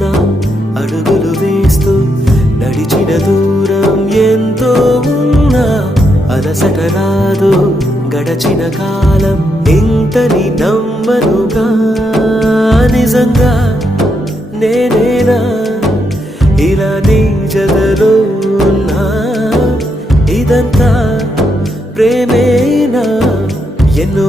నా అడుగులు వేస్తూ నడిచిన దూరం ఎంతో ఉన్నా అలసట రాదు గడచిన కాలం ఇంతని నమ్మనుగా నిజంగా నేనేనా ఇలా నీ జతలో ఉన్నా ఇదంతా ప్రేమేనా ఎన్నో